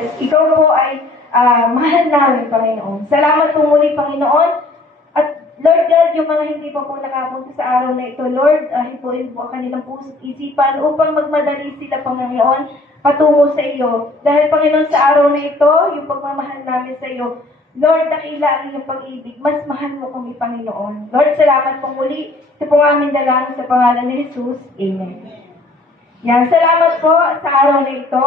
Ikaw po ay mahal namin, Panginoon. Salamat po muli, Panginoon. At Lord God, yung mga hindi pa po nakapunta sa araw na ito, Lord, hipuin po ang kanilang puso't isipan upang magmadali sila, Panginoon, patungo sa iyo. Dahil, Panginoon, sa araw na ito, yung pagmamahal namin sa iyo, Lord, dakila ang iyong pag-ibig. Mas mahal mo kami, Panginoon. Lord, salamat po muli. Ito po aming dalangin sa pangalan ni Jesus. Amen. Yan, salamat po sa araw na ito.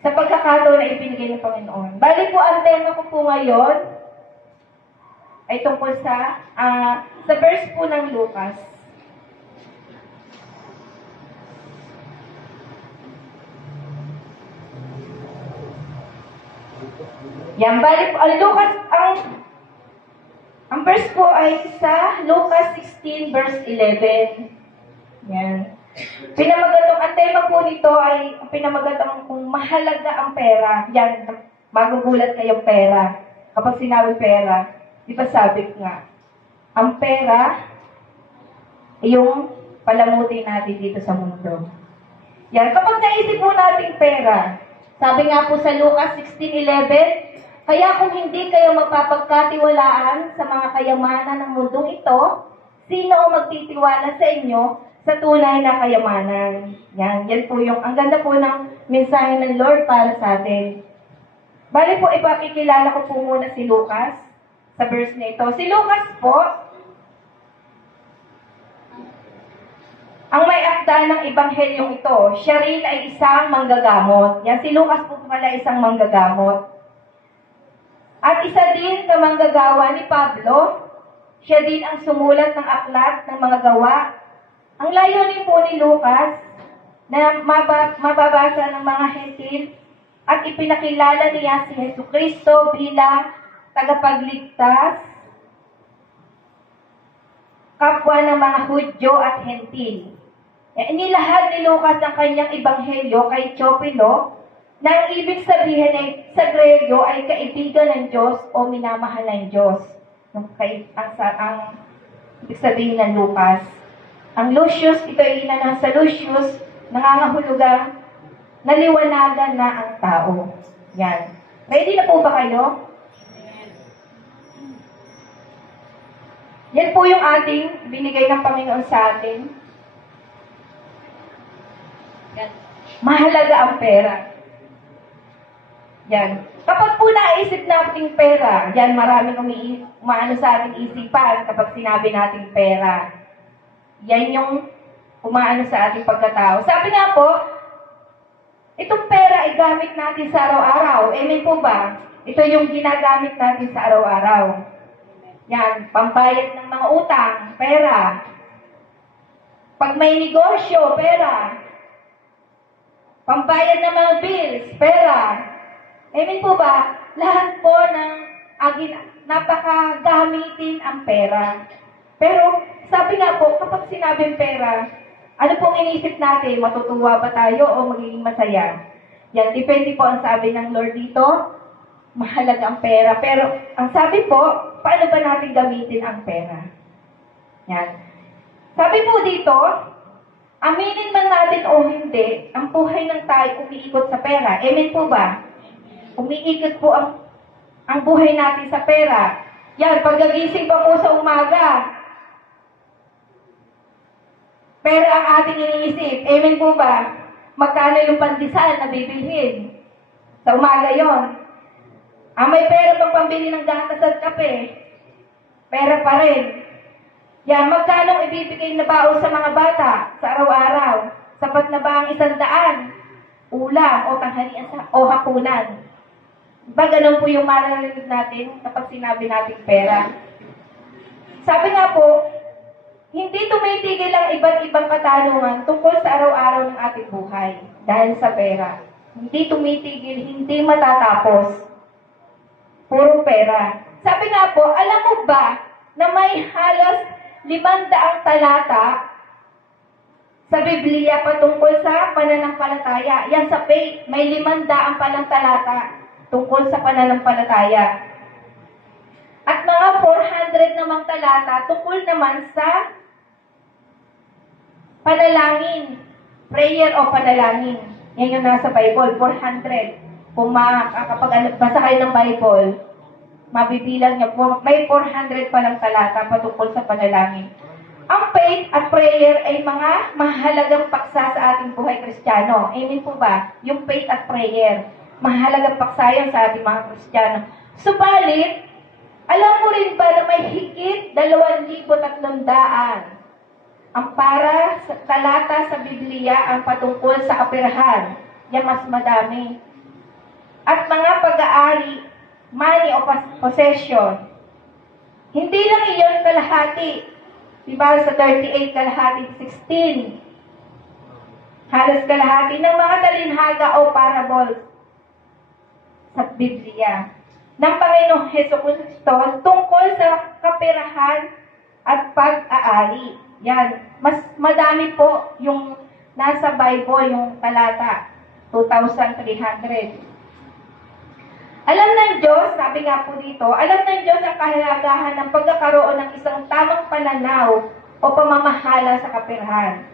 Sa pagkakataon na ibinigay ng Panginoon. Bali po, ang tema ko po ngayon ay tungkol sa verse po ng Lucas. Yan, bali po, ang verse po ay sa Lucas 16 verse 11. Yan. Ang tema po nito ay pinamagatang kung mahalaga ang pera. Yan, magugulat kayong pera. Kapag sinabi pera, di ba sabi nga, ang pera ay yung palamutin natin dito sa mundo. Yan, kapag naisip po natin pera, sabi nga po sa Lucas 16:11, kaya kung hindi kayo mapapagkatiwalaan sa mga kayamanan ng mundong ito, sino ang magtitiwala sa inyo sa tunay na kayamanan? Yan po yung, ang ganda po ng mensahe ng Lord para sa atin. Bali po, ipakikilala ko po muna si Lucas sa verse na ito. Si Lucas po, ang may akda ng ebanghelyong ito, siya rin ay isang manggagamot. Yan, si Lucas po pala isang manggagamot. At isa din na manggagawa ni Pablo, siya din ang sumulat ng aklat ng mga gawa. Ang layunin po ni Lucas na mababasa ng mga hentil at ipinakilala niya si Jesucristo bilang tagapagligtas, kapwa ng mga Hudyo at hentil. Inilahad ni Lucas ang kanyang ebanghelyo kay Teopilo na ang ibig sabihin ay sa Grego ay kaibigan ng Diyos o minamahal ng Diyos. Ang ibig sabihin ng Lucas. Ang Lucius, ito ay ina ng sa Lucius, nangangahulugang naliwanagan na ang tao. Yan. Ready na po ba kayo? Yan po yung ating binigay ng Panginoon sa atin. Yan. Mahalaga ang pera. Yan. Kapag po naisip natin pera, yan maraming umaano sa ating isipan kapag sinabi natin pera. Yan yung umaano sa ating pagkatao. Sabi nga po, itong pera ay gamit natin sa araw-araw. Amen po ba? Ito yung ginagamit natin sa araw-araw. Yan, pambayad ng mga utang, pera. Pag may negosyo, pera. Pambayad ng mga bills, pera. Amen po ba? Lahat po ng napakagamitin ang pera. Pero, sabi nga po, kapag sinabing pera, ano pong inisip natin? Matutuwa ba tayo o magiging masaya? Yan, depende po ang sabi ng Lord dito. Mahalaga ang pera. Pero, ang sabi po, paano ba natin gamitin ang pera? Yan. Sabi po dito, aminin man natin o hindi, ang buhay ng tayo umiikot sa pera. Amen po ba? Umiikot po ang buhay natin sa pera. Yan, pagkagising pa po sa umaga, pera ang ating iniisip. Amen po ba? Magkano yung pandesal na bibilhin? Sa umaga yon. May pera pang pambili ng gatas at kape. Pera pa rin. Yan, magkano ibibigay na baon sa mga bata sa araw-araw? Sapat na ba ang 100? Ulam o tanghalian o hapunan? Ba ganun po yung maririnig natin kapag sinabi natin pera? Sabi nga po, hindi tumitigil ang iba't ibang katanungan tungkol sa araw-araw ng ating buhay dahil sa pera. Hindi tumitigil, hindi matatapos. Puro pera. Sabi nga po, alam mo ba na may halos 500 talata sa Biblia patungkol sa pananampalataya? Yan sa faith, may 500 palang talata tungkol sa pananampalataya. At mga 400 namang talata tungkol naman sa panalangin, prayer o panalangin. Yan yung nasa Bible, 400. Kung kapag basa kayo ng Bible, mabibilang niyo po, may 400 palang talata patungkol sa panalangin. Ang faith at prayer ay mga mahalagang paksa sa ating buhay Kristiyano. Amen po ba? Yung faith at prayer, mahalagang paksa yan sa ating mga Kristiyano. Subalit, alam mo rin ba na may higit 2,300 ang para sa talata sa Biblia ang patungkol sa kapirahan? Yan mas madami. At mga pag-aari, money o possession. Hindi lang iyon kalahati. Diba sa 38 kalahati, 16. Halos kalahati ng mga talinhaga o parables sa Biblia ng Panginoong Jesucristo tungkol sa kapirahan at pag-aari. Yan. Mas madami po yung nasa Bible, yung talata. 2,300. Alam ng Diyos, sabi nga po dito, alam ng Diyos ang kahalagahan ng pagkakaroon ng isang tamang pananaw o pamamahala sa kapirahan.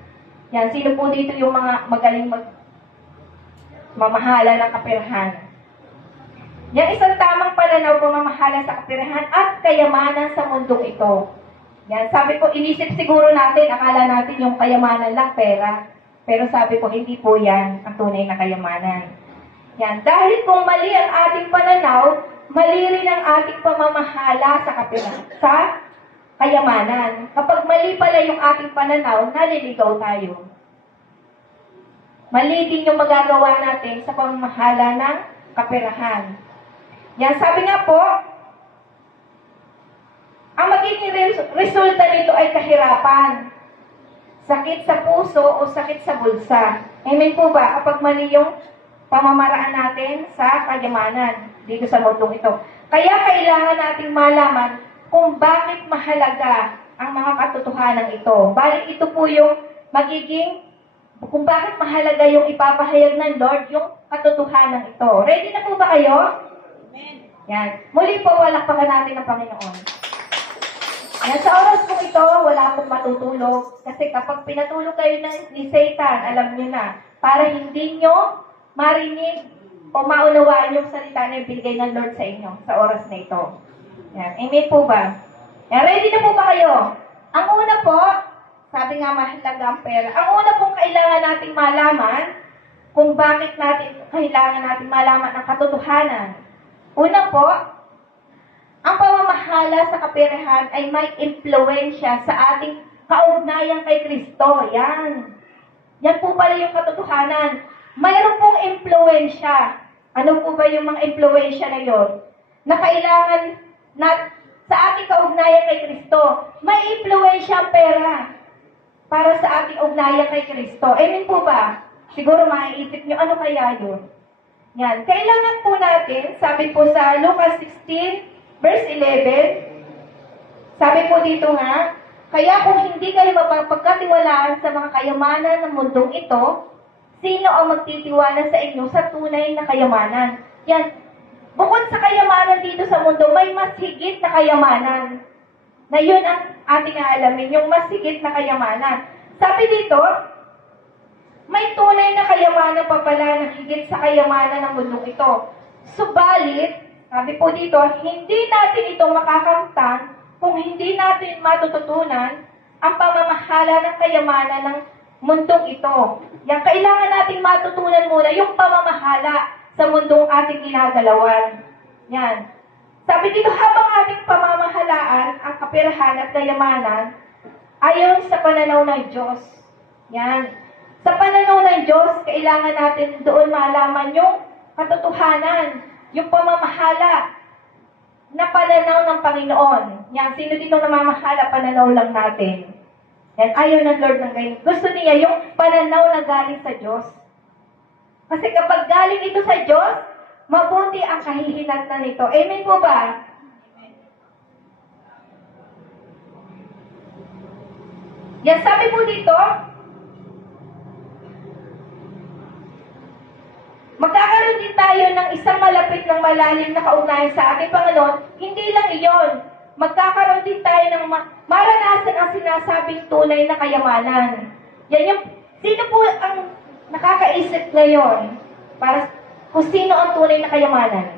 Yan, sino po dito yung mga magaling mamahala ng kapirahan? Yan, isang tamang pananaw o pamamahala sa kapirahan at kayamanan sa mundong ito. Yan, sabi ko, inisip siguro natin, akala natin yung kayamanan lang pera. Pero sabi ko, hindi po yan ang tunay na kayamanan. Yan. Dahil kung mali ang ating pananaw, mali rin ang ating pamamahala sa kayamanan. Kapag mali pala yung ating pananaw, naliligaw tayo. Mali din yung magagawa natin sa pamamahala ng kapirahan. Yan. Sabi nga po, ang magiging resulta nito ay kahirapan, sakit sa puso o sakit sa bulsa. Amen po ba? Kapag mali yung pamamaraan natin sa kayamanan dito sa mundong ito. Kaya kailangan nating malaman kung bakit mahalaga ang mga katotohanan ito. Balik ito po yung magiging, kung bakit mahalaga yung ipapahayag ng Lord, yung katotohanan ito. Ready na po ba kayo? Amen. Yan. Muli po, walakpakan natin ang Panginoon. Yan, sa oras po ito, wala akong matutulog. Kasi kapag pinatulog kayo ni Satan, alam niyo na, para hindi nyo marinig o maunawaan yung salita na ibigay ng Lord sa inyo sa oras na ito. Yan. Amen po ba? Yan. Ready na po ba kayo? Ang una po, sabi nga mahalaga ang pera. Ang una pong kailangan nating malaman kung bakit kailangan nating malaman ang katotohanan. Una po, ang pamamahala sa kapirahan ay may impluensya sa ating kaugnayan kay Kristo. Yan. Yan po pala yung katotohanan. Mayroon pong impluensya. Ano po ba yung mga impluensya na yon? Na kailangan sa ating kaugnayan kay Kristo. May impluensya ang pera para sa ating ugnayan kay Kristo. Amen po ba? Siguro maiisip nyo, ano kaya yun? Yan. Kailangan po natin, sabi po sa Lucas 16, verse 11, sabi po dito nga, kaya kung hindi kayo mapagkatiwalaan sa mga kayamanan ng mundong ito, sino ang magtitiwala sa inyo sa tunay na kayamanan? Yan. Bukod sa kayamanan dito sa mundo, may mas higit na kayamanan. Na yun ang ating aalamin, yung mas higit na kayamanan. Sabi dito, may tunay na kayamanan pa pala na higit sa kayamanan ng mundong ito. Subalit, sabi po dito, hindi natin ito makakamtan kung hindi natin matututunan ang pamamahala ng kayamanan ng mundong ito. Yan, kailangan nating matutunan muna yung pamamahala sa mundong ating ginagalawan. Yan. Sabi dito, habang ating pamamahalaan ang kapirahan at kayamanan, ayon sa pananaw ng Diyos. Yan. Sa pananaw ng Diyos, kailangan natin doon malaman yung katotohanan, yung pamamahala na pananaw ng Panginoon. Yan, sino dito namamahala, pananaw lang natin. Yan, ayaw ng Lord ng ganyan. Gusto niya yung pananaw na galing sa Diyos. Kasi kapag galing ito sa Diyos, mabuti ang kahihinatnan nito. Amen po ba? Amen. Yan, sabi po dito, magkakaroon din tayo ng isang malapit ng malalim na kaugnayan sa ating Panginoon. Hindi lang iyon. Magkakaroon din tayo ng maranasan ang sinasabing tunay na kayamanan. Yan yung, sino po ang nakakaisip ngayon para kung sino ang tunay na kayamanan?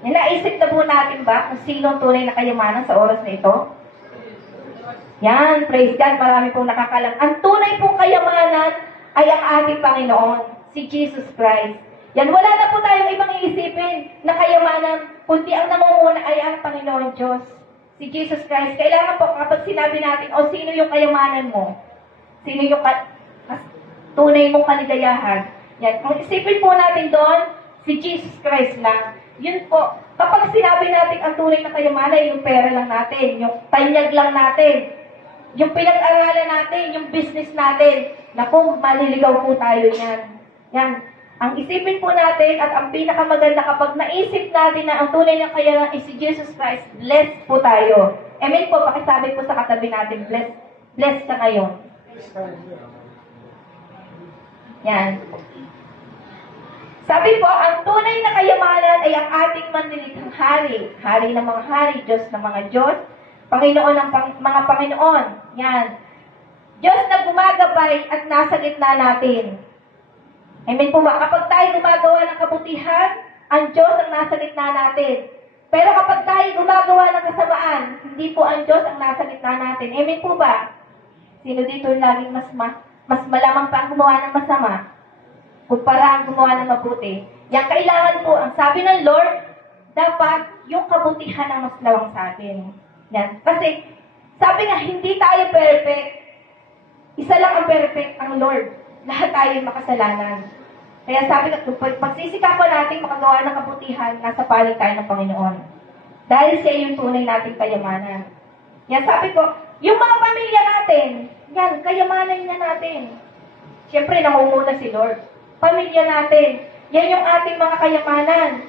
Naisip na po natin ba kung sino ang tunay na kayamanan sa oras na ito? Yan, praise God, marami pong nakakalam. Ang tunay pong kayamanan ay ang ating Panginoon, si Jesus Christ. Yan, wala na po tayong ibang iisipin na kayamanan, kundi ang namumuna ay ang Panginoon Diyos, si Jesus Christ. Kailangan po kapag sinabi natin, o sino yung kayamanan mo? Sino yung tunay mong kaligayahan? Yan, kung isipin po natin doon, si Jesus Christ lang. Yun po, kapag sinabi natin ang tunay na kayamanan, yung pera lang natin, yung tanyag lang natin, yung pinag-aralan natin, yung business natin, naku, maliligaw po tayo yan. Yan. Ang isipin po natin at ang pinakamaganda kapag naisip natin na ang tunay na kayamanan ay si Jesus Christ, blessed po tayo. Amen po, pakisabi po sa katabi natin, blessed ka ngayon. Yan. Sabi po, ang tunay na kayamanan ay ang ating manlilikhang hari. Hari ng mga hari, Diyos ng mga Diyos, Panginoon ng mga Panginoon. Yan. Diyos na gumagabay at nasa gitna natin. Amen po ba? Kapag tayo gumagawa ng kabutihan, ang Diyos ang nasa gitna natin. Pero kapag tayo gumagawa ng kasamaan, hindi po ang Diyos ang nasa gitna natin. Amen po ba? Sino dito laging mas malamang pa ang gumawa ng masama? Kumpara ang gumawa ng mabuti. Yang kailangan po, ang sabi ng Lord, dapat yung kabutihan ang mas lawang sa atin. Yan. Kasi, sabi nga, hindi tayo perfect. Isa lang ang perfect, ang Lord. Lahat tayo makasalanan. Kaya sabi nga, pagsisikapan natin makagawa ng kabutihan, nasa palig tayo ng Panginoon. Dahil siya yung tunay nating kayamanan. Yan, sabi ko, yung mga pamilya natin, yan, kayamanan niya natin. Siyempre, namumuna si Lord. Pamilya natin. Yan yung ating mga kayamanan.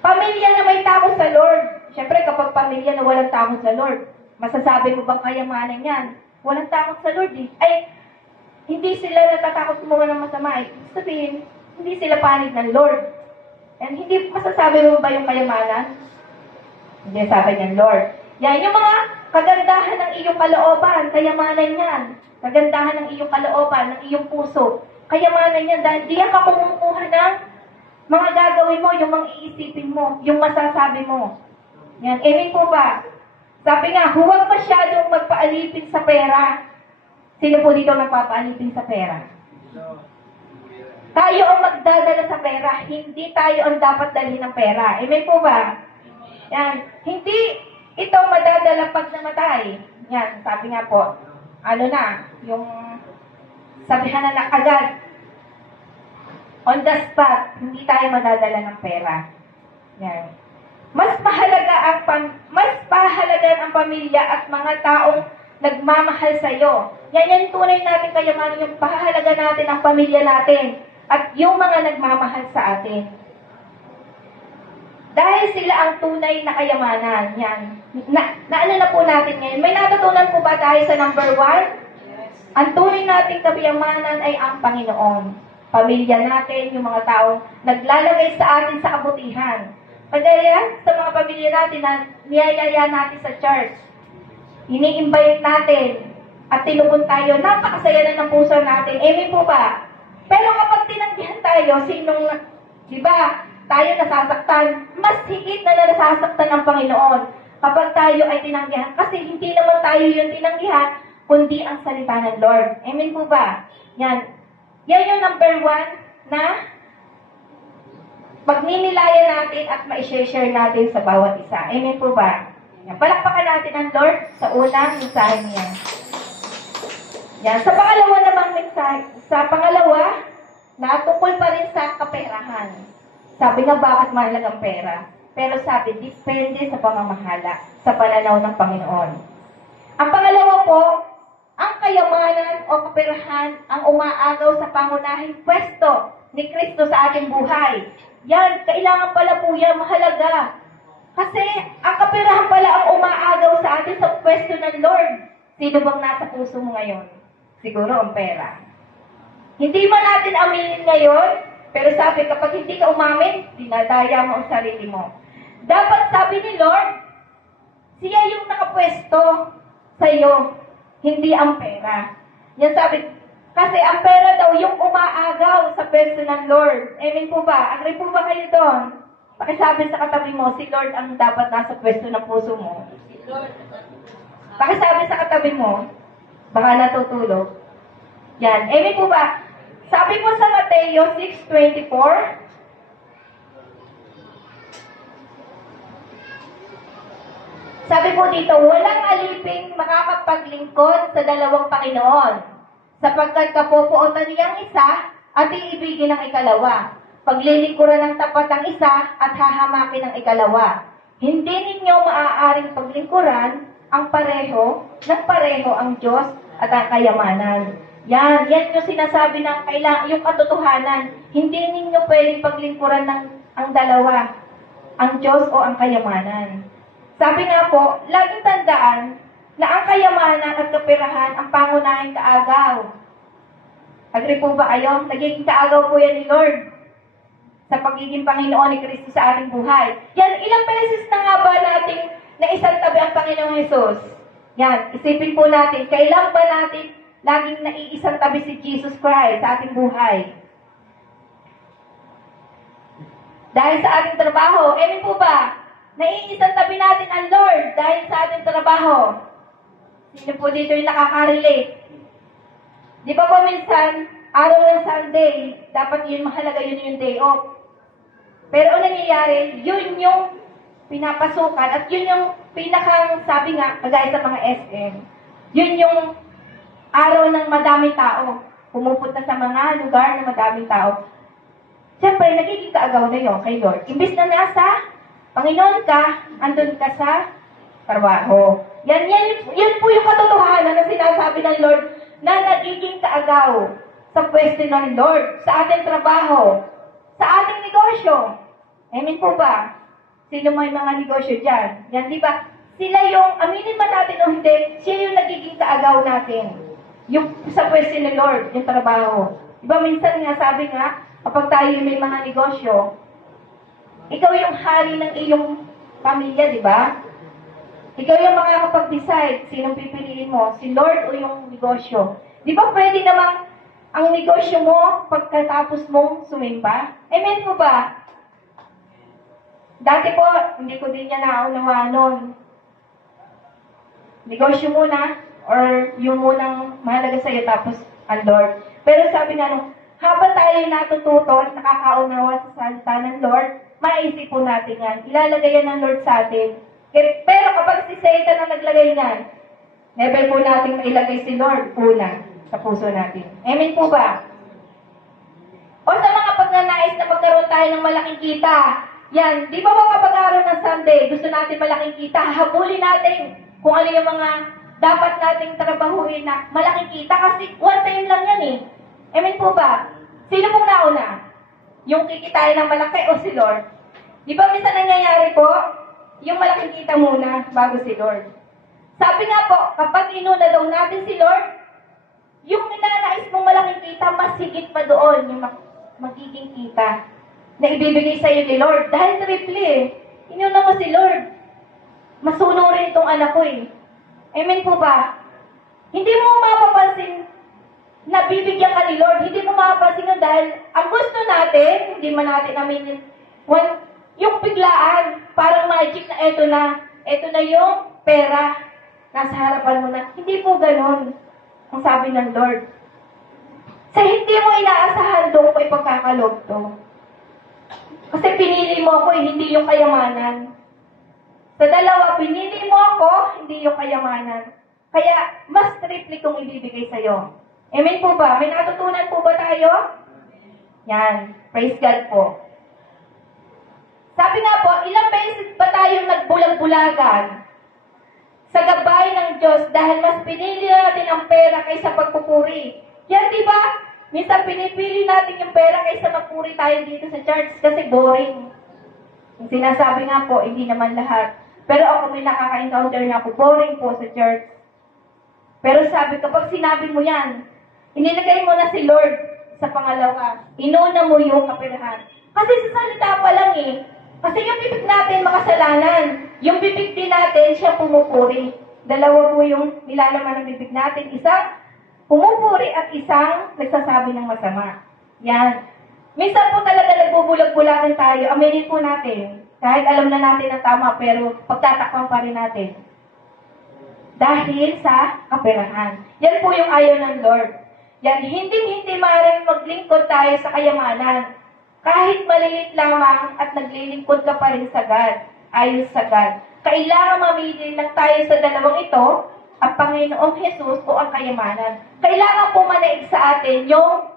Pamilya na may takot sa Lord. Siyempre, kapag pamilya na walang takot sa Lord, masasabi mo bang kayamanan yan? Walang takot sa Lord eh. Ay, hindi sila natatakot gumawa ng masama eh. Sabihin, hindi sila panig ng Lord. And hindi masasabi mo ba yung kayamanan? Hindi sabi niyan, Lord. Yan yung mga kagandahan ng iyong kalooban, kayamanan yan. Kagandahan ng iyong kalooban, ng iyong puso. Kayamanan yan dahil diyan ka kumukuha ng mga gagawin mo, yung mga iisipin mo, yung masasabi mo. Yan, amen po ba? Sabi nga, huwag masyadong magpaalipin sa pera. Sino po dito magpapaalipin sa pera? Tayo ang magdadala sa pera, hindi tayo ang dapat dalhin ng pera. Amen po ba? Yan, hindi ito madadala pag namatay. Yan, sabi nga po, ano na, yung sabihan na agad, on the spot, hindi tayo madadala ng pera. Yan. Mas mahalaga ang pamilya at mga taong nagmamahal sa iyo. Yan yung tunay natin kayamanan, yung pahahalaga natin ang pamilya natin at yung mga nagmamahal sa atin. Dahil sila ang tunay na kayamanan. Yan. Ano na po natin ngayon? May natutunan po ba tayo sa number 1? Ang tunay nating kayamanan ay ang Panginoon. Pamilya natin, yung mga taong naglalagay sa atin sa kabutihan. Kagaya sa mga pamilya natin na niyayaya natin sa church. Ini-invite natin at tinubon tayo. Napakasaya na ng puso natin. Amen po ba? Pero kapag tinanggihan tayo, di ba, tayo nasasaktan, mas higit na nasasaktan ng Panginoon kapag tayo ay tinanggihan. Kasi hindi naman tayo yung tinanggihan, kundi ang salita ng Lord. Amen po ba? Yan. Yan yung number 1 na pagninilayan natin at ma-share natin sa bawat isa. Amen po ba? Yan. Palakpakan natin ang Lord sa unang mensahe niya. Yan. Sa pangalawa namang mensahe, natungkol pa rin sa kaperahan. Sabi nga, bakit mahalaga ang pera? Pero sabi, depende sa pamamahala, sa pananaw ng Panginoon. Ang pangalawa po, ang kayamanan o kaperahan ang umaagaw sa pangunahing pwesto ni Kristo sa ating buhay. Yan, kailangan pala po yan, mahalaga. Kasi ang kaperahan pala ang umaagaw sa atin sa pwesto ng Lord. Sino bang nasa puso mo ngayon? Siguro ang pera. Hindi man natin aminin ngayon, pero sabi, kapag hindi ka umamin, dinadaya mo ang sarili mo. Dapat sabi ni Lord, siya yung nakapwesto sa iyo, hindi ang pera. Yan sabi, Kasi ang pera daw yung umaagaw sa pwesto ng Lord. Amen po ba? Agree po ba kayo doon? Pakisabi sa katabi mo, si Lord ang dapat nasa pwesto ng puso mo. Pakisabi sa katabi mo, baka natutulog. Yan. Amen po ba? Sabi po sa Mateo 6:24, sabi po dito, walang aliping makakapaglingkod sa dalawang Panginoon, sapagkat kapupuotan niyang isa at iibigin ng ikalawa. Paglilingkuran ng tapat ang isa at hahamakin ng ikalawa. Hindi ninyo maaaring paglingkuran ang pareho, ng pareho ang Diyos at ang kayamanan. Yan yung sinasabi ng yung katotohanan. Hindi ninyo pwedeng paglingkuran ng ang dalawa, ang Diyos o ang kayamanan. Sabi nga po, laging tandaan na ang kayamanan at kapirahan ang pangunahing kaagaw. Agree po ba kayo? Nagiging kaagaw po yan ni Lord sa pagiging Panginoon ni Kristo sa ating buhay. Yan, ilang beses na nga ba nating naisantabi ang Panginoong Jesus? Yan, isipin po natin, kailan ba natin laging naiisantabi si Jesus Christ sa ating buhay? Dahil sa ating trabaho, amen po ba? Naiisantabi natin ang Lord dahil sa ating trabaho. Sino po dito yung nakaka-relate? Di ba po minsan, araw ng Sunday, dapat yun mahalaga, yun yung day off. Pero ang nangyayari, yun yung pinapasukan at yun yung pinakang, sabi nga, kagaya sa mga SM, yun yung araw ng madaming tao. Pumupunta sa mga lugar na madaming tao. Siyempre, nagiging kaagaw na yun kay Lord. Imbis na nasa Panginoon ka, andun ka sa trabaho. Yan po yung katotohanan na sinasabi ng Lord na nagiging kaagaw sa pwesto ng Lord, sa ating trabaho, sa ating negosyo. Amen po ba? Sino may mga negosyo dyan? Yan, di ba? Sila yung, aminin man natin o hindi, sila yung nagiging kaagaw natin. Yung sa pwesto ng Lord, yung trabaho. Diba minsan nga, sabi nga, kapag tayo may mga negosyo, ikaw yung hari ng iyong pamilya, di ba? Ikaw yung makakapag-decide sinong pipiliin mo, si Lord o yung negosyo. Di ba pwede namang ang negosyo mo pagkatapos mong sumimba? Amen po ba? Dati po, hindi ko din niya naunawaan nun. Negosyo muna, or yung munang mahalaga sa'yo tapos ang Lord. Pero sabi nga nung, habang tayo natututo at nakakaunawa sa salita ng Lord, maisip po natin yan. Ilalagay yan ng Lord sa atin. Pero kapag si Satan ang naglagay yan, never po natin mailagay si Lord una sa puso natin. Amen po ba? O sa mga pagnanais na magkaroon tayo ng malaking kita, yan, di ba mga pag-aaral ng Sunday, gusto natin malaking kita, habulin natin kung ano yung mga dapat nating trabahuin na malaking kita kasi one time lang yan eh. Amen po ba? Sino pong nauna? Yung kikitain ng malaki o si Lord? Di ba minsan nangyayari po, yung malaking kita muna bago si Lord. Sabi nga po, kapag inuna daw natin si Lord, yung ninanais mong malaking kita, mas higit pa doon yung magiging kita na ibibigay sa'yo ni Lord. Dahil triple eh. Inuna mo si Lord. Masunurin itong anak ko eh. Amen po ba? Hindi mo mapapansin na bibigyan ka ni Lord. Hindi mo mapapansin yun dahil ang gusto natin, hindi man natin aminin, yung biglaan, parang magic na eto na yung pera, nasa harapan mo na. Hindi po ganun ang sabi ng Lord. Sa hindi mo inaasahan doon ko ipagkakalob to. Kasi pinili mo ako, hindi yung kayamanan. Sa dalawa, pinili mo ako, hindi yung kayamanan. Kaya, mas triple kong ibibigay sa'yo. Amen po ba? May natutunan po ba tayo? Yan. Praise God po. Sabi nga po, ilang beses ba tayong nagbulag-bulagan sa gabay ng Diyos dahil mas pinili natin ang pera kaysa pagpupuri? Yan, di ba? Minsan pinipili natin yung pera kaysa magpuri tayo dito sa church kasi boring. Yung sinasabi nga po, hindi naman lahat. Pero ako may nakaka-encounter na ako, boring po sa church. Pero sabi, kapag sinabi mo yan, inilagay mo na si Lord sa pangalawa. Inuna mo yung kapirahan. Kasi sa salita pa lang eh. Kasi yung bibig natin makasalanan. Yung bibig din natin, siya pumupuri. Dalawa po yung nilalaman ng bibig natin. Isang pumupuri at isang nagsasabi ng masama. Yan. Minsan po talaga nagbubulag-bulagan tayo. Aminin po natin. Kahit alam na natin ang tama, pero pagtatakpan pa rin natin. Dahil sa kaperahan. Yan po yung ayaw ng Lord. Yan, hindi maaaring maglingkod tayo sa kayamanan. Kahit maliit lamang at naglilingkod ka pa rin sa God, ayos sa God. Kailangan mamili lang tayo sa dalawang ito, ang Panginoong Jesus o ang kayamanan. Kailangan po manaig sa atin yung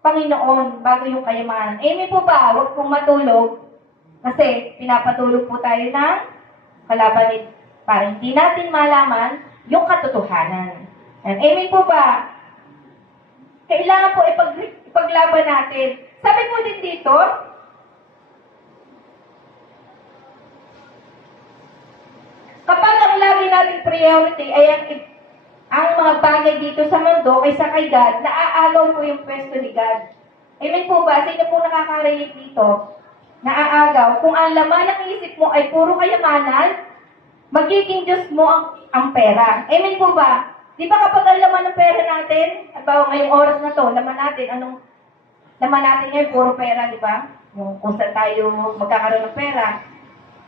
Panginoon bago yung kayamanan. Amen po ba? Huwag pong matulog kasi pinapatulog po tayo ng kalaban para hindi natin malaman yung katotohanan. And amen po ba? Kailangan po ipaglaban natin. Sabi po din dito, kapag ang lagi nating priority ay ang mga bagay dito sa mundo kaysa kay God, naaagaw po yung pwesto ni God. Amen po ba? Sino po nakaka-relate dito? Naaagaw. Kung ang laman ng isip mo ay puro kayamanan, magiging Diyos mo ang pera. Amen po ba? Di ba kapag ang laman ng pera natin, at ba ngayong oras na to, laman natin ngayon, puro pera, di ba? Yung kung saan tayo magkakaroon ng pera.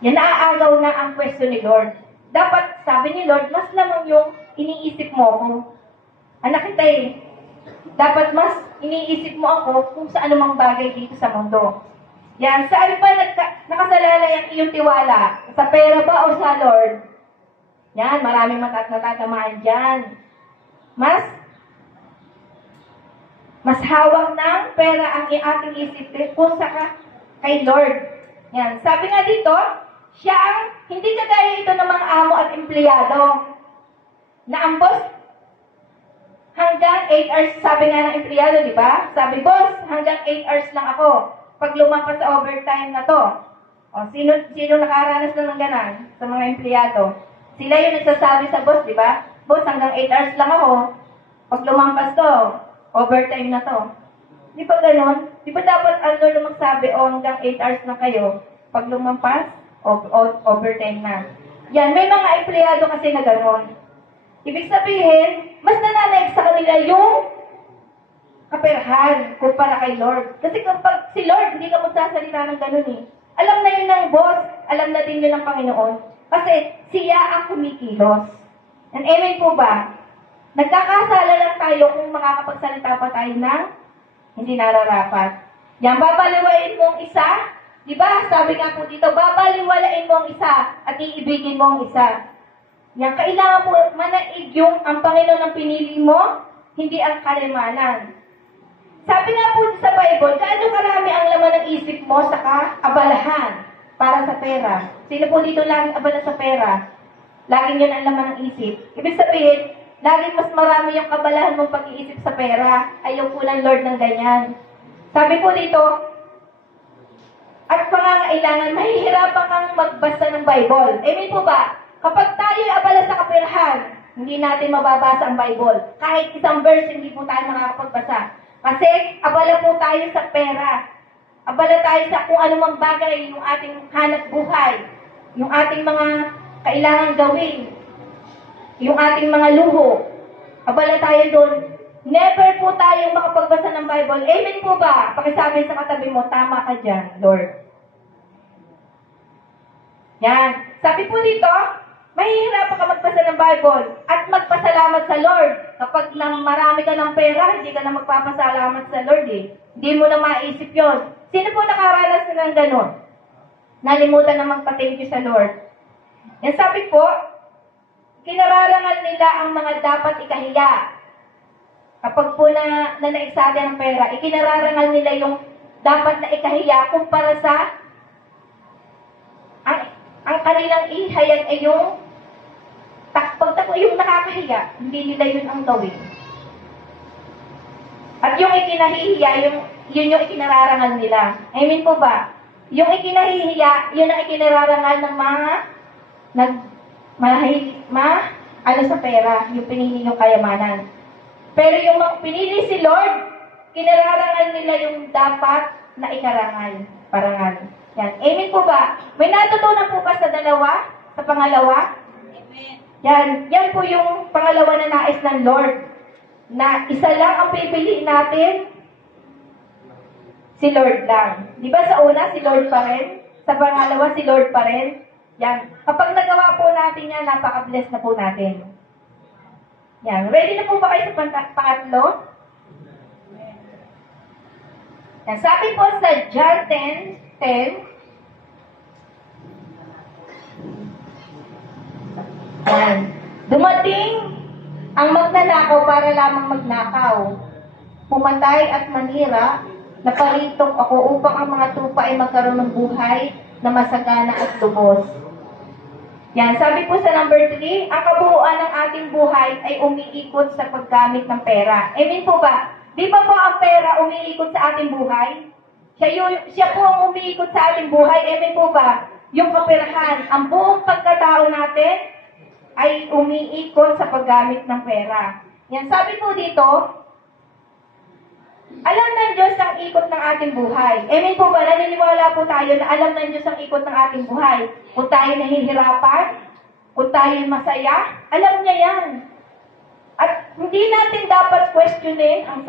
Yan, naaagaw na ang pwesto ni Lord. Dapat, sabi ni Lord, mas lamang yung iniisip mo kung anak kita dapat mas iniisip mo ako kung sa anumang bagay dito sa mundo. Yan, saan ba nakasalalay ang iyong tiwala? Sa pera ba o sa Lord? Yan, maraming natatamaan dyan. Mas hawak ng pera ang ating isip kung sa kay Lord. Yan, sabi nga dito, siya ang, hindi kagaya ito ng mga amo at empleyado, na ang boss, hanggang 8 hours, sabi nga ng empleyado, di ba? Sabi, boss, hanggang 8 hours lang ako. Pag lumampas sa overtime na to, o sino nakaranas na ng ganan sa mga empleyado? Sila yung nagsasabi sa boss, di ba? Boss, hanggang 8 hours lang ako. Pag lumampas to, overtime na to. Di ba ganon? Di ba dapat ang Lord magsabi, o hanggang 8 hours na kayo, pag lumampas, overtime na. Yan, may mga empleyado kasi na ganon. Ibig sabihin, mas nananaig sa kanila yung kaperahan kumpara kay Lord. Kasi kapag si Lord, hindi ka magsasalita ng ganon eh. Alam na yun ng boss, alam na din yun ng Panginoon. Kasi siya ang kumikilos. And amen po ba? Nagkakasala lang tayo kung makakapagsalita pa tayo ng hindi nararapat. Yan, babaliwain mong isa. Diba? Sabi nga po dito, babaliwalain mo ang isa at iibigin mo ang isa. Yan, kailangan po manaig yung ang Panginoon ang pinili mo, hindi ang kalimanan. Sabi nga po sa Bible, gaano karami ang laman ng isip mo sa kaabalahan para sa pera. Sino po dito laging abala sa pera? Laging yun ang laman ng isip. Ibig sabihin, laging mas marami yung kabalahan mong pag-iisip sa pera. Ayaw po ng Lord ng ganyan. Sabi po dito, at pangangailangan, mahihirapan kang magbasa ng Bible. Amen po ba? Kapag tayo abala sa kaperahan, hindi natin mababasa ang Bible. Kahit isang verse, hindi po tayo makakapagbasa. Kasi abala po tayo sa pera. Abala tayo sa kung anumang bagay, yung ating hanap buhay, yung ating mga kailangan gawin, yung ating mga luho. Abala tayo doon. Never po tayong makapagbasa ng Bible. Amen po ba? Pakisabi sa katabi mo, tama ka dyan, Lord. Yan. Sabi po dito, mahihirapan ka magbasa ng Bible at magpasalamat sa Lord. Kapag marami ka ng pera, hindi ka na magpapasalamat sa Lord eh. Hindi mo na maisip yon. Sino po nakaranas na ng ganun? Nalimutan na magpa-thank you sa Lord. Yan sabi po, kinararangal nila ang mga dapat ikahiya. Kapag po nanaig sa atin ang pera, ikinararangal nila yung dapat na ikahiya kumpara sa ang kanilang ihayag ay yung pagtako yung nakakahiya, hindi nila yun ang gawin. At yung ikinahihiya, yun yung ikinararangal nila. Amen po ba? Yung ikinahihiya, yun ang ikinararangal ng mga sa pera, yung pinili yung kayamanan. Pero yung pinili si Lord, kinararangal nila yung dapat na ikarangal, parangal. Yan. Amen po ba? May natutunan po ba sa dalawa? Sa pangalawa? Amen. Yan po yung pangalawa na nais ng Lord. na isa lang ang pipiliin natin, si Lord lang. Di ba sa una, si Lord pa rin? Sa pangalawa, si Lord pa rin? Yan. Kapag nagawa po natin yan, napaka-bless na po natin. Yan. Ready na po ba kayo sa pangatlo? Yan. Sabi po sa John 10:10, yan. Dumating ang magnanakaw para lamang magnakaw, pumatay at manira, naparitong ako upang ang mga tupa ay magkaroon ng buhay na masagana at lubos. Yan, sabi po sa number 3, ang kabuuan ng ating buhay ay umiikot sa paggamit ng pera. Amen po ba? Di ba po ang pera umiikot sa ating buhay? Siya po ang umiikot sa ating buhay. Amen po ba? Yung kaperahan, ang buong pagkatao natin ay umiikot sa paggamit ng pera. Yan, sabi po dito, alam ng Diyos ang ikot ng ating buhay. Amen po ba? Naniniwala po tayo na alam ng Diyos ang ikot ng ating buhay. Kung tayo nahihirapan, kung tayo masaya, alam niya yan. At hindi natin dapat questionin ang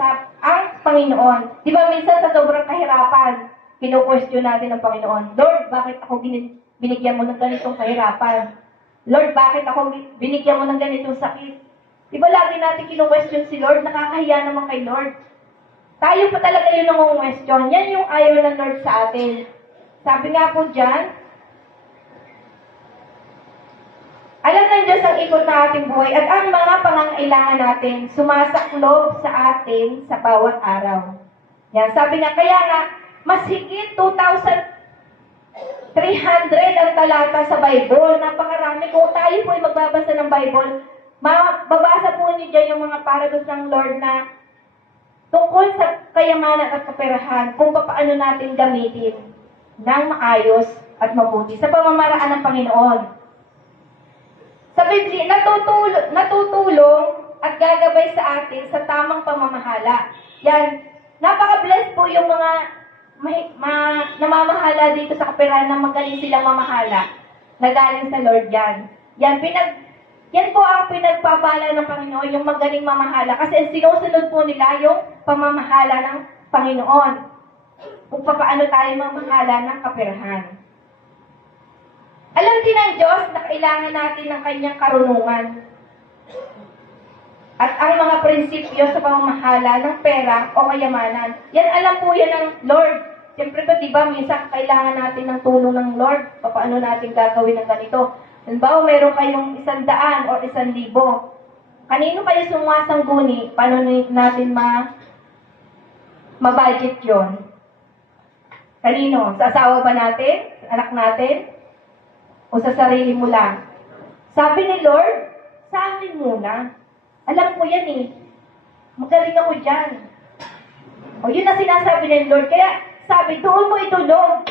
Panginoon. Di ba minsan sa sobrang kahirapan, kino-question natin ang Panginoon. Lord, bakit ako binigyan mo ng ganitong kahirapan? Lord, bakit ako binigyan mo ng ganitong sakit? Di ba lagi natin kino-question si Lord? Nakakahiya naman kay Lord. Tayo pa talaga yun ang question. Yan yung ayaw ng Lord sa atin. Sabi nga po dyan, alam ng Diyos ang ikot ng ating buhay at ang mga pangangailangan natin sumasaklob sa atin sa bawat araw. Yan, sabi nga, kaya nga, mas higit 2,300 ang talata sa Bible. Napakarami. Kung tayo po ay magbabasa ng Bible, mababasa po niyo dyan yung mga parables ng Lord na tungkol sa kayamanan at kaperahan, kung paano natin gamitin ng maayos at mabuti sa pamamaraan ng Panginoon. Sa Biblia, natutulong at gagabay sa atin sa tamang pamamahala. Yan, napaka-bless po yung mga namamahala dito sa kaperahan na magaling silang mamahala na galing sa Lord yan. Yan po ang pinagpapala ng Panginoon, yung magaling mamahala. Kasi sinusunod po nila yung pamamahala ng Panginoon. Kung paano tayo mamahala ng kaperahan. Alam din ng Diyos na kailangan natin ng kanyang karunungan. At ang mga prinsipyo sa pamamahala ng pera o kayamanan. Yan alam po yan ng Lord. Siyempre ba, di ba, minsan kailangan natin ng tulong ng Lord. Paano natin gagawin ng ganito? Halimbawa, meron kayong 100 o 1,000. Kanino kayo sumasangguni? Paano natin ma-budget yun? Kanino? Sa asawa ba natin? Sa anak natin? O sa sarili mo lang? Sabi ni Lord, sa akin muna. Alam ko yan eh. Magaling ako dyan. O yun na sinasabi ni Lord. Kaya sabi, doon mo itulog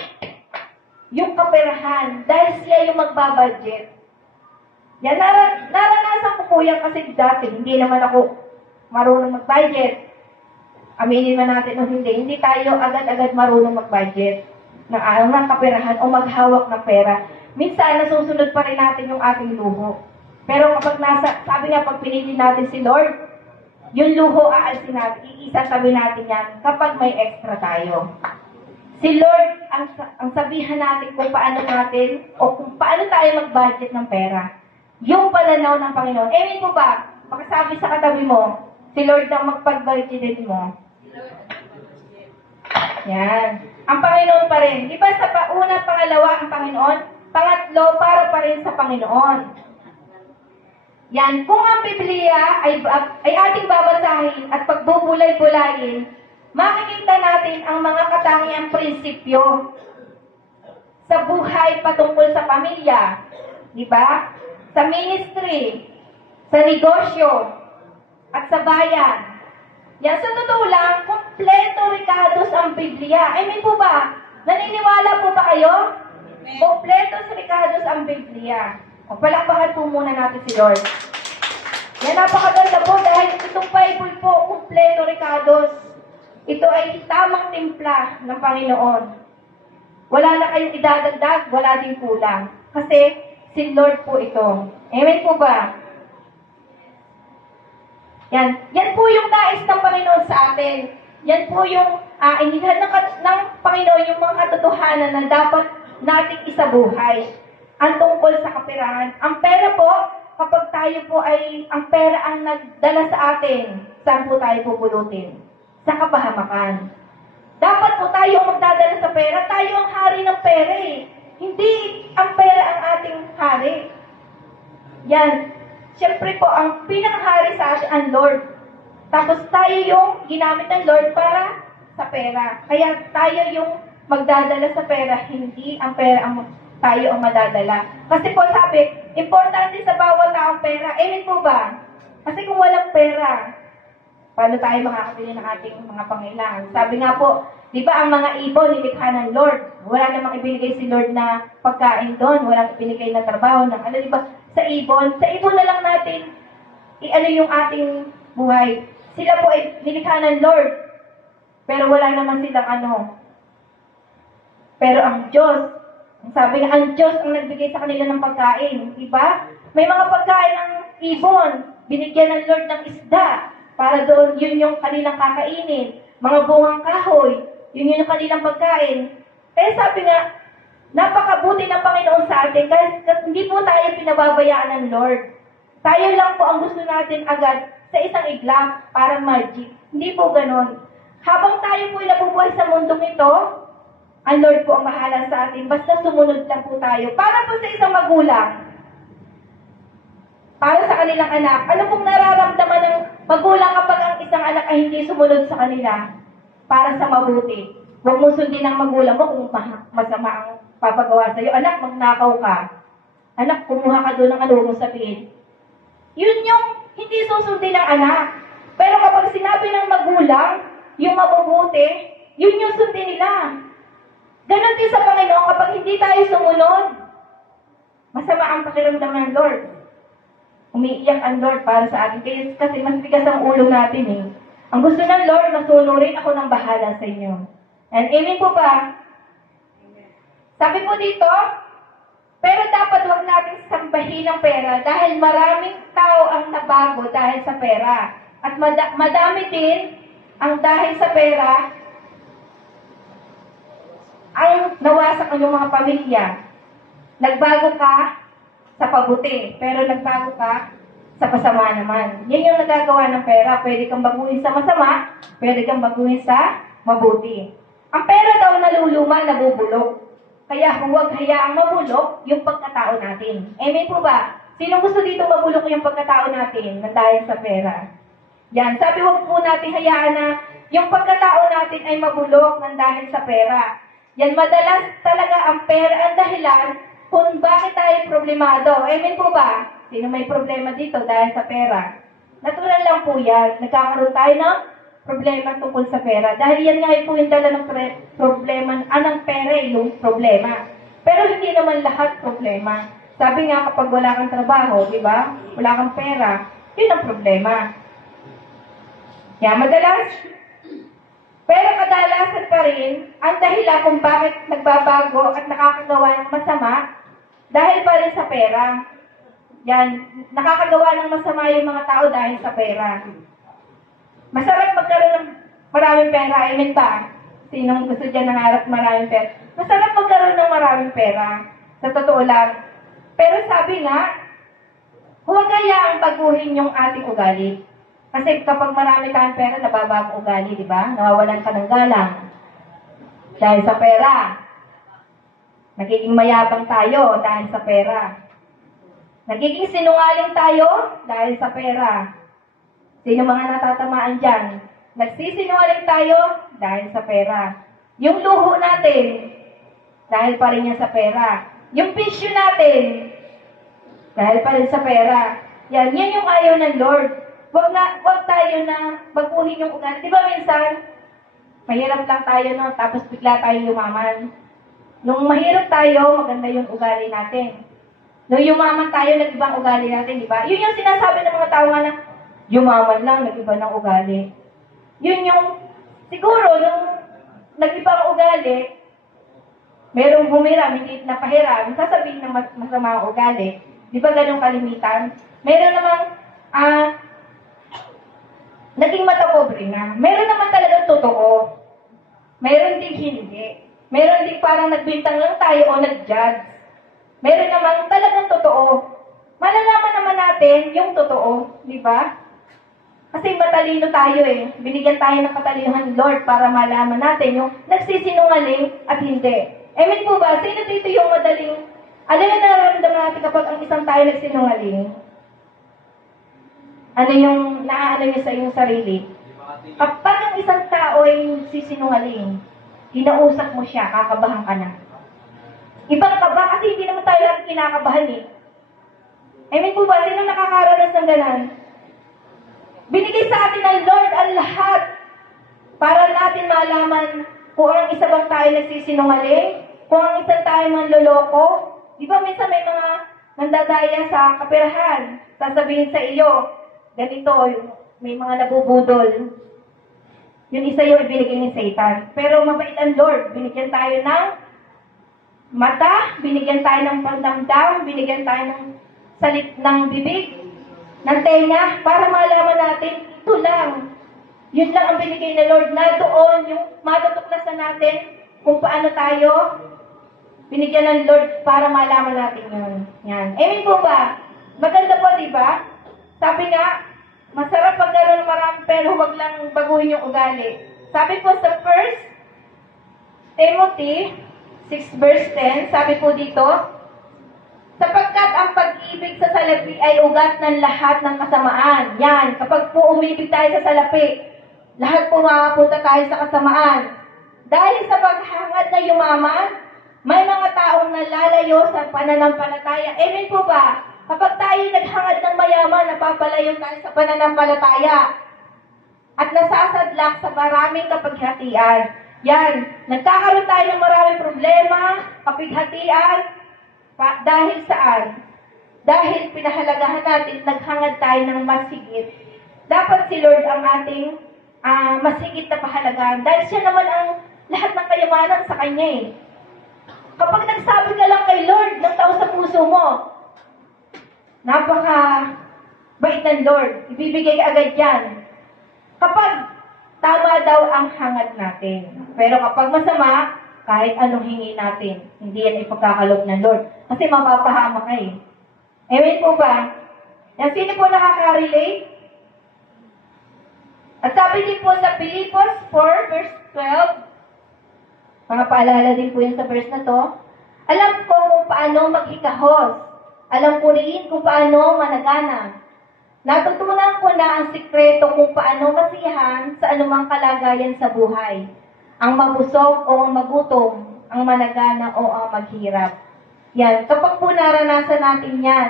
yung kaperahan dahil siya yung magbabudget. Yan, naranasan ko po yan kasi dati, hindi naman ako marunong mag-budget. Aminin man natin o hindi, hindi tayo agad-agad marunong mag-budget ng kaperahan o maghawak ng pera. Minsan, nasusunod pa rin natin yung ating luho. Pero kapag sabi nga, pag pinili natin si Lord, yung luho aalsin natin, iisasabi natin yan kapag may extra tayo. Si Lord, ang sabihan natin kung paano natin o kung paano tayo mag-budget ng pera. Yung pananaw ng Panginoon. Amen po ba? Pagkasabi sa katabi mo, si Lord ang magpag-budget mo. Yan. Ang Panginoon pa rin. Di ba sa una, pangalawa ang Panginoon? Pangatlo, para pa rin sa Panginoon. Yan. Kung ang Biblia ay ating babasahin at pagbubulay-bulayin, makikita natin ang mga katangiang prinsipyo sa buhay patungkol sa pamilya, di ba? Sa ministry, sa negosyo, at sa bayan. Yan, sa totoo lang, kompleto Ricardos ang Biblia. Amen po ba? Naniniwala po ba kayo? Kompleto sa Ricardos ang Biblia. O, palakpakan po muna natin si Lord. Yan, napakaganda po dahil itong Bible po, kompleto Ricardos. Ito ay tamang timpla ng Panginoon. Wala na kayong idadagdag, wala din kulang. Kasi si Lord po ito. Amen po ba? Yan po yung nais ng Panginoon sa atin. Yan po yung inihan ng Panginoon, yung mga katotohanan na dapat nating isabuhay. Ang tungkol sa kaperahan. Ang pera po, kapag tayo po ay, ang pera ang nagdala sa atin, saan po tayo pupulutin? Sa kapahamakan. Dapat po tayo ang magdadala sa pera. Tayo ang hari ng pera eh. Hindi ang pera ang ating hari. Yan. Siyempre po, ang pinakahari sa atin ang Lord. Tapos tayo yung ginamit ng Lord para sa pera. Kaya tayo yung magdadala sa pera, hindi ang pera ang tayo ang madadala. Kasi po sabi, importante sa bawat taong pera. Amen po ba? Kasi kung walang pera, paano tayo makakabili ng ating mga pangailangan? Sabi nga po, di ba ang mga ibon nilikha ng Lord? Wala namang ibinigay si Lord na pagkain doon. Walang ibinigay na trabaho ng ano, di ba? Sa ibon na lang natin i-ano yung ating buhay. Sila po ay nilikha ng Lord. Pero wala naman silang ano. Pero ang Diyos, sabi nga, ang Diyos ang nagbigay sa kanila ng pagkain. Diba? May mga pagkain ng ibon. Binigyan ng Lord ng isda. Para doon, yun yung kanilang kakainin. Mga bungang kahoy. Yun yung kanilang pagkain. Kaya sabi nga, napakabuti ng Panginoon sa atin. Kasi hindi po tayo pinababayaan ng Lord. Tayo lang po ang gusto natin agad sa isang iglap, parang magic. Hindi po ganon. Habang tayo po nabubuhay sa mundong ito, ang Lord po ang mahala sa atin. Basta sumunod lang po tayo. Para po sa isang magulang. Para sa kanilang anak. Ano pong nararamdaman ng magulang kapag ang isang anak ay hindi sumunod sa kanila? Para sa mabuti. Huwag mo sundin ang magulang mo kung masama ang papagawa sa'yo. Anak, magnakaw ka. Anak, kumuha ka doon ng ano mo sabihin. Yun yung hindi susundin ng anak. Pero kapag sinabi ng magulang, yung mabubuti, yun yung sundin nila. Ganon din sa Panginoon, kapag hindi tayo sumunod, masama ang pakiramdam ng Lord. Umiiyak ang Lord para sa atin. Kasi mas bigas ang ulo natin eh. Ang gusto ng Lord, masunurin ako ng bahala sa inyo. And amen po ba? Sabi po dito, pero dapat wag nating sambahin ang pera dahil maraming tao ang nabago dahil sa pera. At madami din ang dahil sa pera ang nawasak ng mga pamilya. Nagbago ka sa pabuti, pero nagbago ka sa pasama naman. Yan yung nagagawa ng pera. Pwede kang baguhin sa masama, pwede kang baguhin sa mabuti. Ang pera daw naluluma, nabubulok. Kaya huwag hayaang mabulok yung pagkatao natin. Amen po ba? Sino gusto dito mabulok yung pagkatao natin na dahil sa pera? Yan, sabi huwag po natin hayaan na yung pagkatao natin ay mabulok ng dahil sa pera. Yan, madalas talaga ang pera ang dahilan kung bakit tayo problemado. Amen po ba? Sino may problema dito dahil sa pera? Natural lang po yan. Nagkakaroon tayo ng problema tungkol sa pera. Dahil yan nga po yung dala ng problema, anong pera yung problema. Pero hindi naman lahat problema. Sabi nga kapag wala kang trabaho, di ba? Wala kang pera, yun ang problema. Yan, madalas, pero kadalasan pa rin, ang dahilan kung bakit nagbabago at nakakagawa ng masama, dahil pa rin sa pera. Yan, nakakagawa ng masama yung mga tao dahil sa pera. Masarap magkaroon ng maraming pera, amen ba? Sinong gusto dyan nangarap maraming pera? Masarap magkaroon ng maraming pera. Sa totoo lang. Pero sabi nga, huwag hayaang baguhin yung ating ugali. Kasi kapag marami tayong pera, nababago ugali, di ba? Nawawalan ka ng galang. Dahil sa pera. Nagiging mayabang tayo dahil sa pera. Nagiging sinungaling tayo dahil sa pera. Sino mga natatamaan dyan? Nagsisinungaling tayo dahil sa pera. Yung luho natin, dahil pa rin yan sa pera. Yung bisyo natin, dahil pa rin sa pera. Yan yung ayaw ng Lord. Wag tayo na baguhin yung ugali. Di ba minsan, mahirap lang tayo, no? Tapos bigla tayo yumaman. Nung mahirap tayo, maganda yung ugali natin. Nung yumaman tayo, nag-ibang ugali natin, di ba? Yun yung sinasabi ng mga tao na yumaman lang, nag-iba ng ugali. Yun yung, siguro, nung nag-ibang ugali, merong humiram, hindi napahiram, sasabihin ng masama ang ugali. Di ba ganun kalimitan? Meron namang, naging matapobre na. Meron naman talagang totoo. Meron din hindi. Meron din parang nagbintang lang tayo o nag-judge. Meron naman talagang totoo. Malalaman naman natin yung totoo, di ba? Kasi matalino tayo eh. Binigyan tayo ng katalinuhan, Lord, para malaman natin yung nagsisinungaling at hindi. Amen po ba? Sino dito yung madaling, ano yung nararamdaman natin kapag ang isang tayo nagsinungaling? Ano yung naaano niya sa iyong sarili? Kapag ang isang tao ay sisinungaling, kinausap mo siya, kakabahan ka na. Ibang kaba kasi hindi naman tayo lang kinakabahan eh. Amen po ba? Sino nakakaranas ng ganan? Binigay sa atin ng Lord ang lahat para natin malaman kung ang isa bang tayo nagsisinungaling, kung ang isang tayo manloloko. Di ba minsan may mga nandadaya sa kaperahan, sasabihin sa iyo, ganito, may mga nabubudol. Yung isa yung ibinigay ni Satan. Pero mabait ang Lord. Binigyan tayo ng mata, binigyan tayo ng pagdamdam, binigyan tayo ng salit ng bibig, ng tenga, para malaman natin, ito lang. Yun lang ang binigay ni Lord na doon, yung matutuklasan natin kung paano tayo binigyan ng Lord para malaman natin yun. Yan. Amen po ba? Maganda po, di ba? Sabi nga, masarap pag gano'n marami, pero huwag lang baguhin yung ugali. Sabi po sa 1 Timothy 6 verse 10, sabi po dito, sapagkat ang pag-ibig sa salapi ay ugat ng lahat ng kasamaan. Yan, kapag po umibig tayo sa salapi, lahat po makapunta tayo sa kasamaan. Dahil sa paghangad na yumaman, may mga taong nalalayo sa pananampalataya. Amen po ba? Kapag tayo naghangad ng mayaman, napapalayo tayo sa pananampalataya. At nasasadlak sa maraming kapighatian. Yan, nagkakaroon tayo ng maraming problema, kapighatian, dahil saan? Dahil pinahalagahan natin, naghangad tayo ng masigit. Dapat si Lord ang ating masigit na pahalagahan. Dahil siya naman ang lahat ng kayamanan sa Kanya eh. Kapag nagsabi ka lang kay Lord ng tao sa puso mo, napaka-bait ng Lord. Ibibigay agad yan. Kapag tama daw ang hangad natin. Pero kapag masama, kahit anong hingi natin, hindi yan ipagkakalob ng Lord. Kasi mapapahama ka eh. Amen po ba? Yan, sino po nakaka-relate? At sabi din po sa Pilipos 4 verse 12, mga paalala din po yun sa verse na to, alam ko kung paano maghikahos. Alam ko rin kung paano managana. Natutunan ko na ang sikreto kung paano masiyahan sa anumang kalagayan sa buhay. Ang mabusog o ang magutom, ang managana o ang maghirap. Yan. Kapag po naranasan natin yan,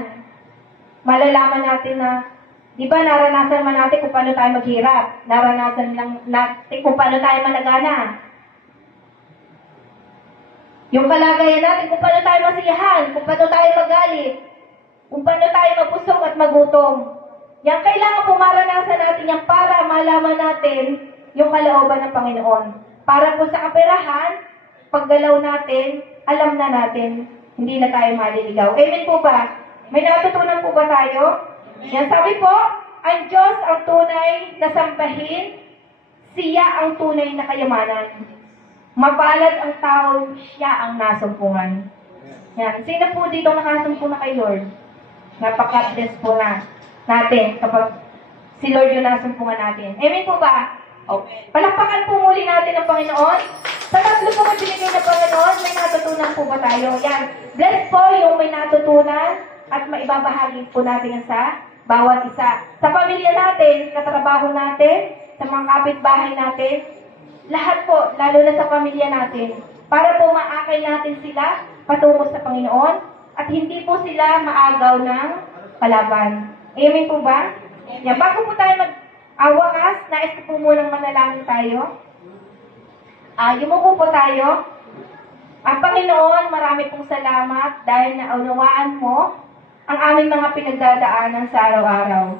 malalaman natin na, di ba naranasan man natin kung paano tayo maghirap? Naranasan lang natin kung paano tayo managana. Yung kalagayan natin, kung paano tayo masiyahan, kung paano tayo magalit, kung paano tayo mabusog at magutom. Yan, kailangan po maranasan natin yan para malaman natin yung kalooban ng Panginoon. Para po sa kaperahan, paggalaw natin, alam na natin, hindi na tayo maliligaw. Amen po ba? May natutunan po ba tayo? Yan, sabi po, ang Diyos ang tunay na sambahin, siya ang tunay na kayamanan. Mapalad ang tao, siya ang nasumpungan. Yan. Sino po dito nakasumpong na kay Lord? Napaka-bless po na natin kapag si Lord yung nasumpungan natin. Amen po ba? Okay. Palakpakan po muli natin ang Panginoon. Sa tatlo po ang binigay ng Panginoon, may natutunan po ba tayo? Yan. Bless po yung may natutunan at maibabahagi po natin sa bawat isa. Sa pamilya natin, sa trabaho natin, sa mga kapitbahay natin, lahat po, lalo na sa pamilya natin, para po maakay natin sila patungo sa Panginoon at hindi po sila maagaw ng kalaban. Amen po ba? Yan. Bago po tayo mag-awakas, nais ko po munang manalangin tayo. Yumuko po tayo. Ang Panginoon, marami pong salamat dahil naunawaan mo ang aming mga pinagdadaanan sa araw-araw.